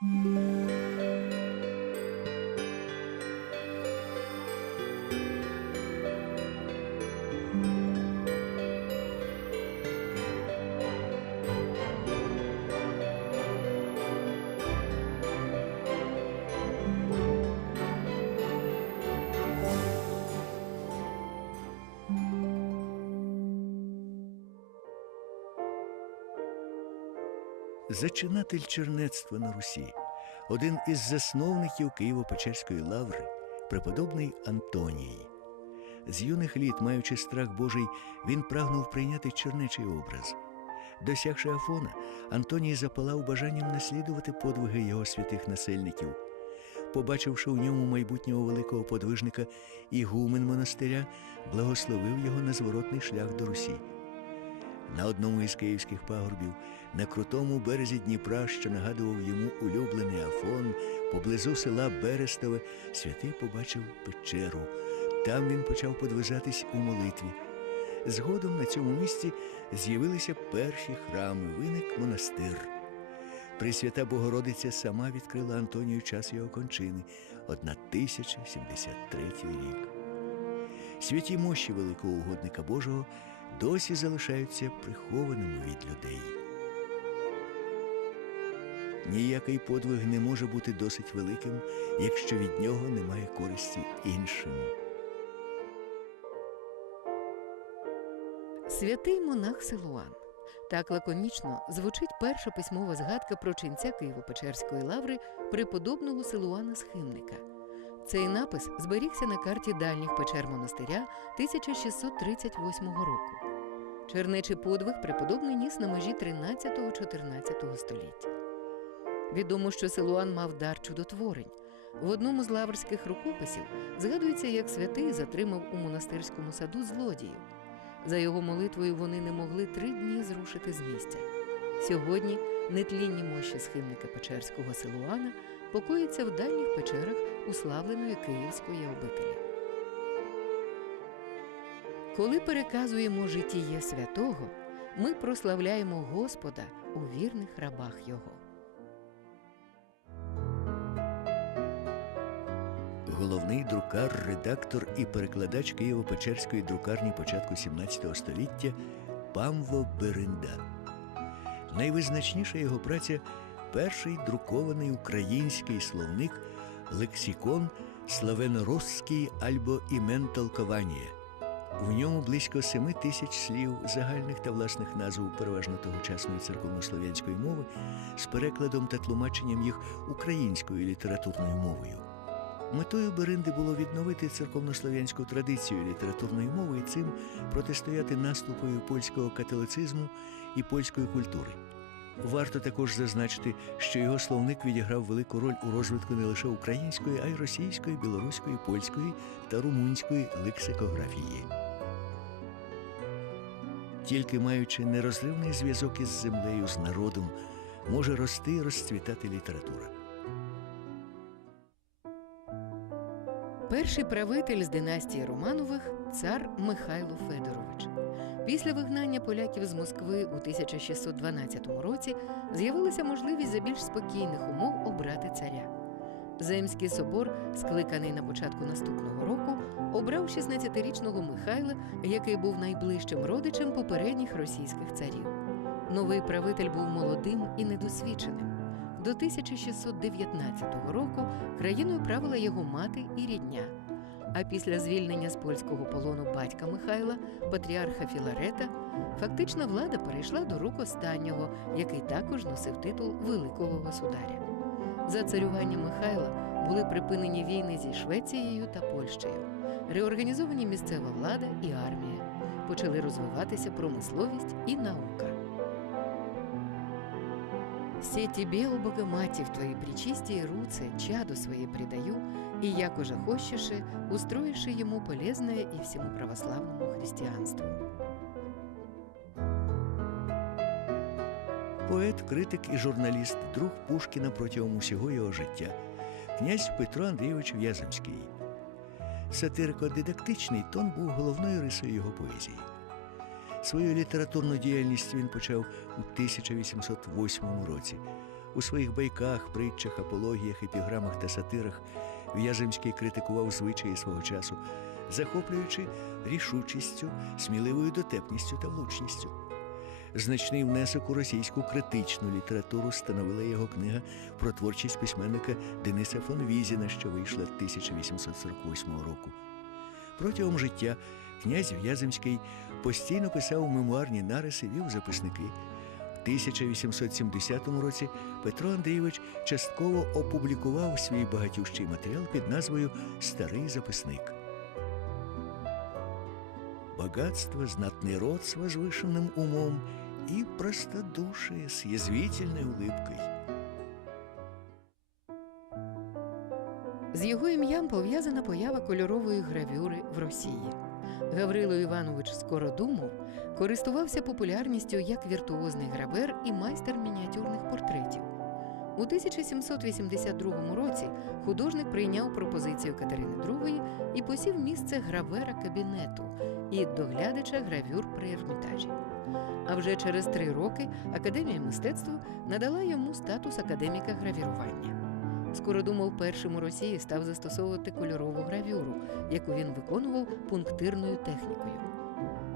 Música Зачинатель чернецтва на Русі, один із засновників Києво-Печерської лаври, преподобний Антоній. З юних літ, маючи страх Божий, він прагнув прийняти чернечий образ. Досягши Афона, Антоній запалав бажанням наслідувати подвиги його святих насельників. Побачивши у ньому майбутнього великого подвижника, ігумен монастиря благословив його на зворотний шлях до Русі. На одному із київських пагорбів, на крутому березі Дніпра, що нагадував йому улюблений Афон, поблизу села Берестове, святий побачив печеру. Там він почав подвизатись у молитві. Згодом на цьому місці з'явилися перші храми, виник монастир. Пресвята Богородиця сама відкрила Антонію час його кончини 1073 рік. Святі мощі великого угодника Божого досі залишаються прихованими від людей. Ніякий подвиг не може бути досить великим, якщо від нього немає користі іншим. Святий монах Силуан. Так лаконічно звучить перша письмова згадка про ченця Києво-Печерської лаври преподобного Силуана Схимника. Цей напис зберігся на карті дальніх печер монастиря 1638 року. Чернечий подвиг преподобний ніс на межі 13-14 століття. Відомо, що Силуан мав дар чудотворень. В одному з лаврських рукописів згадується, як святий затримав у монастирському саду злодіїв. За його молитвою вони не могли три дні зрушити з місця. Сьогодні нетлінні мощі схимника Печерського Силуана покоїться в дальніх печерах уславленої Київської обителі. Коли переказуємо житіє святого, ми прославляємо Господа у вірних рабах Його. Головний друкар, редактор і перекладач Києво-Печерської друкарні початку 17 століття Памво Беренда. Найвизначніша його праця перший друкований український словник лексикон славеноросський альбо імен толковання. В ньому близько семи тисяч слів загальних та власних назв переважно тогочасної церковнослов'янської мови з перекладом та тлумаченням їх українською літературною мовою. Метою Беринди було відновити церковнослов'янську традицію літературної мови і цим протистояти наступою польського католицизму і польської культури. Варто також зазначити, що його словник відіграв велику роль у розвитку не лише української, а й російської, білоруської, польської та румунської лексикографії. Тільки маючи нерозривний зв'язок із землею, з народом, може рости і розцвітати література. Перший правитель з династії Романових цар Михайло Федорович. Після вигнання поляків з Москви у 1612 році з'явилася можливість за більш спокійних умов обрати царя. Земський собор, скликаний на початку наступного року, обрав 16-річного Михайла, який був найближчим родичем попередніх російських царів. Новий правитель був молодим і недосвідченим. До 1619 року країною правила його мати і рідня. А після звільнення з польського полону батька Михайла, патріарха Філарета, фактична влада перейшла до рук останнього, який також носив титул Великого Государя. За царювання Михайла були припинені війни зі Швецією та Польщею, реорганізовані місцева влада і армія, почали розвиватися промисловість і наука. Все тебе, о Богоматі, в твоей причистие руце чадо своє предаю, и якоже хочеше, устроиши ему полезное и всему православному христианству. Поет, критик і журналіст, друг Пушкіна протягом усього його життя, князь Петро Андрійович В'яземський. Сатирико-дидактичний тон був головною рисою його поезії. Свою літературну діяльність він почав у 1808 році. У своїх байках, притчах, апологіях, епіграмах та сатирах В'яземський критикував звичаї свого часу, захоплюючи рішучістю, сміливою дотепністю та влучністю. Значний внесок у російську критичну літературу становила його книга про творчість письменника Дениса фон Візіна, що вийшла 1848 року. Протягом життя князь В'яземський постійно писав мемуарні нариси, вів записники. В 1870 році Петро Андрійович частково опублікував свій багатющий матеріал під назвою Старий записник. Богатство, знатный род с возвышенным умом и простодушие с язвительной улыбкой. З його ім'ям пов'язана поява кольорової гравюри в Росії. Гаврило Іванович Скородумов користувався популярністю як віртуозний гравер і майстер мініатюрних портретів. У 1782 році художник прийняв пропозицію Катерини II і посів місце гравера кабінету і доглядача гравюр при Ермітажі. А вже через три роки Академія мистецтв надала йому статус академіка гравірування. Скородумов першим у Росії став застосовувати кольорову гравюру, яку він виконував пунктирною технікою.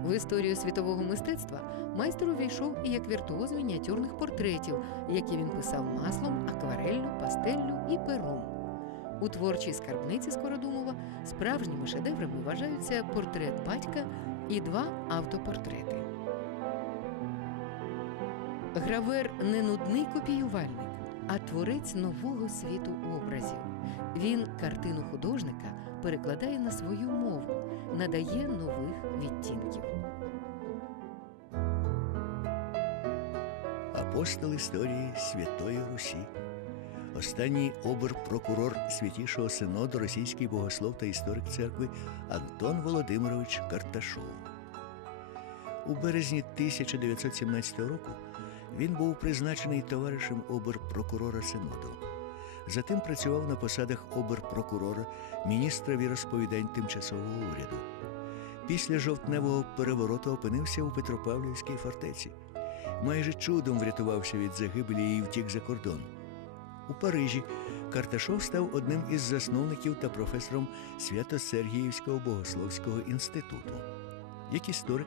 В історію світового мистецтва майстер увійшов і як віртуоз мініатюрних портретів, які він писав маслом, аквареллю, пастеллю і пером. У творчій скарбниці Скородумова справжніми шедеврами вважаються портрет батька і два автопортрети. Гравер не нудний копіювальник, а творець нового світу образів. Він картину художника перекладає на свою мову, надає нових відтінків. Апостол історії Святої Русі. Останній обер-прокурор Святішого Синоду, російський богослов та історик церкви Антон Володимирович Карташов. У березні 1917 року він був призначений товаришем обер-прокурора Синоду. Затим працював на посадах обер-прокурора, міністра віросповідань тимчасового уряду. Після жовтневого перевороту опинився у Петропавлівській фортеці. Майже чудом врятувався від загибелі і втік за кордон. У Парижі Карташов став одним із засновників та професором Свято-Сергіївського богословського інституту. Як історик,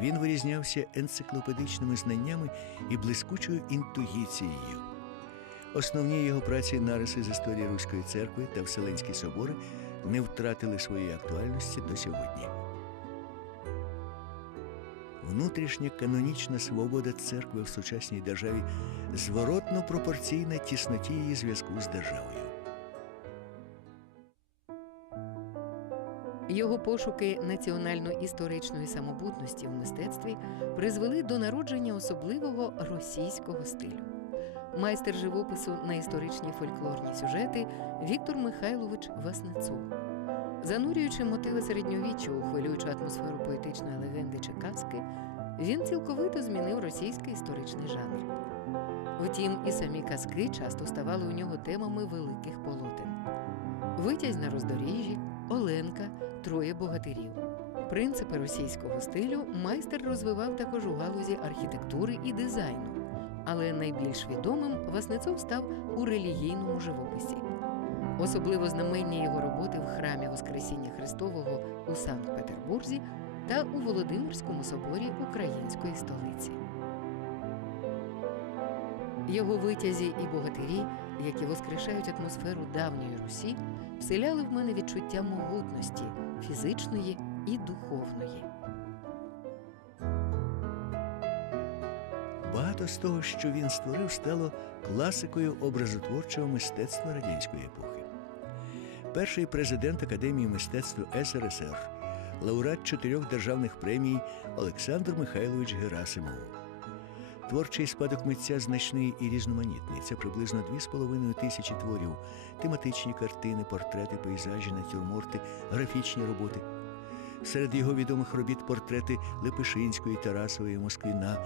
він вирізнявся енциклопедичними знаннями і блискучою інтуїцією. Основні його праці нариси з історії Руської церкви та Вселенські собори не втратили своєї актуальності до сьогодні. Внутрішня канонічна свобода церкви в сучасній державі зворотно пропорційна тісноті її зв'язку з державою. Його пошуки національно-історичної самобутності в мистецтві призвели до народження особливого російського стилю. Майстер живопису на історичні фольклорні сюжети Віктор Михайлович Васнецов. Занурюючи мотиви середньовіччя у хвилюючу атмосферу поетичної легенди чи він цілковито змінив російський історичний жанр. Втім, і самі казки часто ставали у нього темами великих полотен. Витязь на роздоріжжі, Оленка, троє богатирів. Принципи російського стилю майстер розвивав також у галузі архітектури і дизайну, але найбільш відомим Васнецов став у релігійному живописі. Особливо знаменні його роботи в храмі Воскресіння Христового у Санкт-Петербурзі та у Володимирському соборі української столиці. Його витязі і богатирі, які воскрешають атмосферу давньої Русі, вселяли в мене відчуття могутності фізичної і духовної. Багато з того, що він створив, стало класикою образотворчого мистецтва радянської епохи. Перший президент Академії мистецтв СРСР, лауреат чотирьох державних премій Олександр Михайлович Герасимов. Творчий спадок митця значний і різноманітний. Це приблизно 2,5 тисячі творів, тематичні картини, портрети, пейзажі, натюрморти, графічні роботи. Серед його відомих робіт портрети Лепешинської, Тарасової, Москвіна,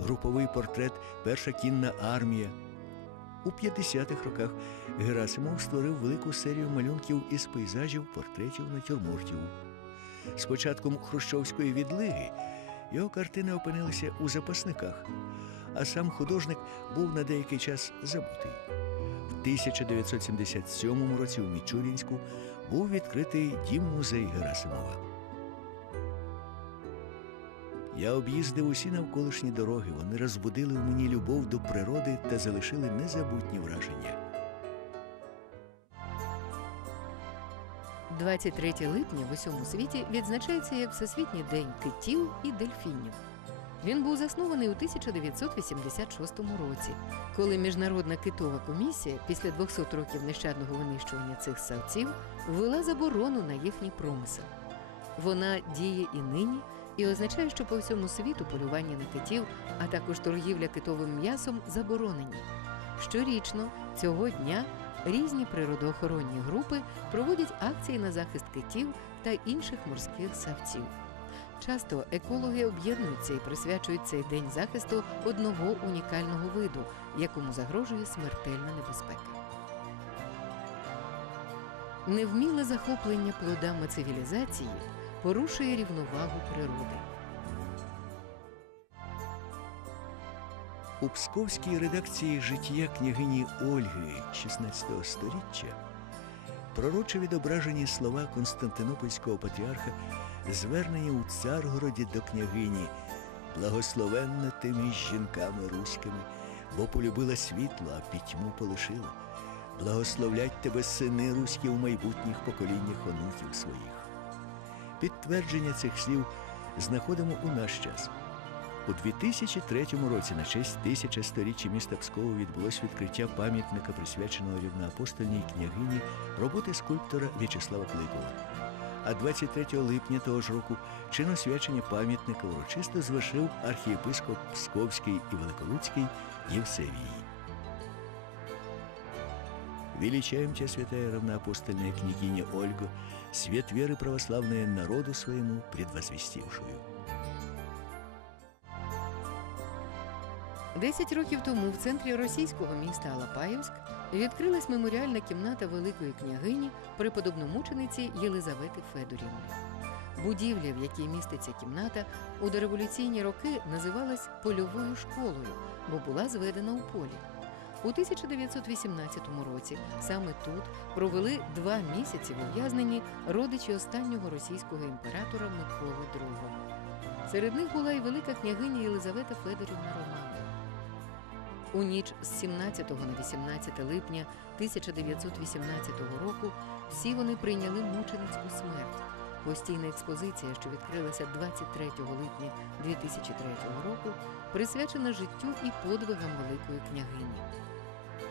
груповий портрет Перша кінна армія. У 50-х роках Герасимов створив велику серію малюнків із пейзажів, портретів, натюрмортів. З початком хрущовської відлиги його картини опинилися у запасниках, а сам художник був на деякий час забутий. В 1977 році у Мічурінську був відкритий дім-музей Герасимова. Я об'їздив усі навколишні дороги. Вони розбудили в мені любов до природи та залишили незабутні враження. 23 липня в усьому світі відзначається як Всесвітній день китів і дельфінів. Він був заснований у 1986 році, коли Міжнародна китова комісія після 200 років нещадного винищування цих ссавців ввела заборону на їхній промисел. Вона діє і нині і означає, що по всьому світу полювання на китів, а також торгівля китовим м'ясом заборонені. Щорічно цього дня різні природоохоронні групи проводять акції на захист китів та інших морських савців. Часто екологи об'єднуються і присвячують цей день захисту одного унікального виду, якому загрожує смертельна небезпека. Невміле захоплення плодами цивілізації порушує рівновагу природи. У псковській редакції життя княгині Ольги XVI століття пророче відображені слова Константинопольського патріарха, звернені у Царгороді до княгині Благословенна ти між жінками руськими, бо полюбила світло, а пітьму полишила. Благословлять тебе сини руські в майбутніх поколіннях онуків своїх. Підтвердження цих слів знаходимо у наш час. У 2003 році на честь тисяча сторіччя міста Пскова відбулось відкриття пам'ятника, присвяченого рівноапостольній княгині роботи скульптора В'ячеслава Кликова. А 23 липня того ж року чин освячення пам'ятника урочисто звершив архієпископ Псковський і Великолуцький Євсевій. Величаем тебя, святая равноапостольная княгиня Ольга, свет веры православная народу своему предвозвестившую. Десять років тому в центрі російського міста Алапаївськ відкрилась меморіальна кімната великої княгині преподобномучениці Єлизавети Федорівни. Будівля, в якій міститься кімната, у дореволюційні роки називалась польовою школою, бо була зведена у полі. У 1918 році саме тут провели два місяці в ув'язненні родичі останнього російського імператора Миколи II. Серед них була і велика княгиня Єлизавета Федорівна Романова. У ніч з 17 на 18 липня 1918 року всі вони прийняли мученицьку смерть. Постійна експозиція, що відкрилася 23 липня 2003 року, присвячена життю і подвигам великої княгині.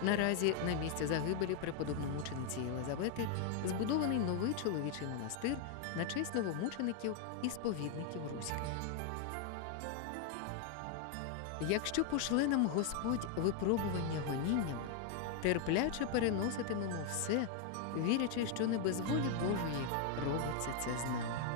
Наразі на місці загибелі преподобномучениці Єлизавети збудований новий чоловічий монастир на честь новомучеників і сповідників руських. Якщо пошле нам Господь випробування гоніннями, терпляче переноситимемо все, вірячи, що не без волі Божої робиться це з нами.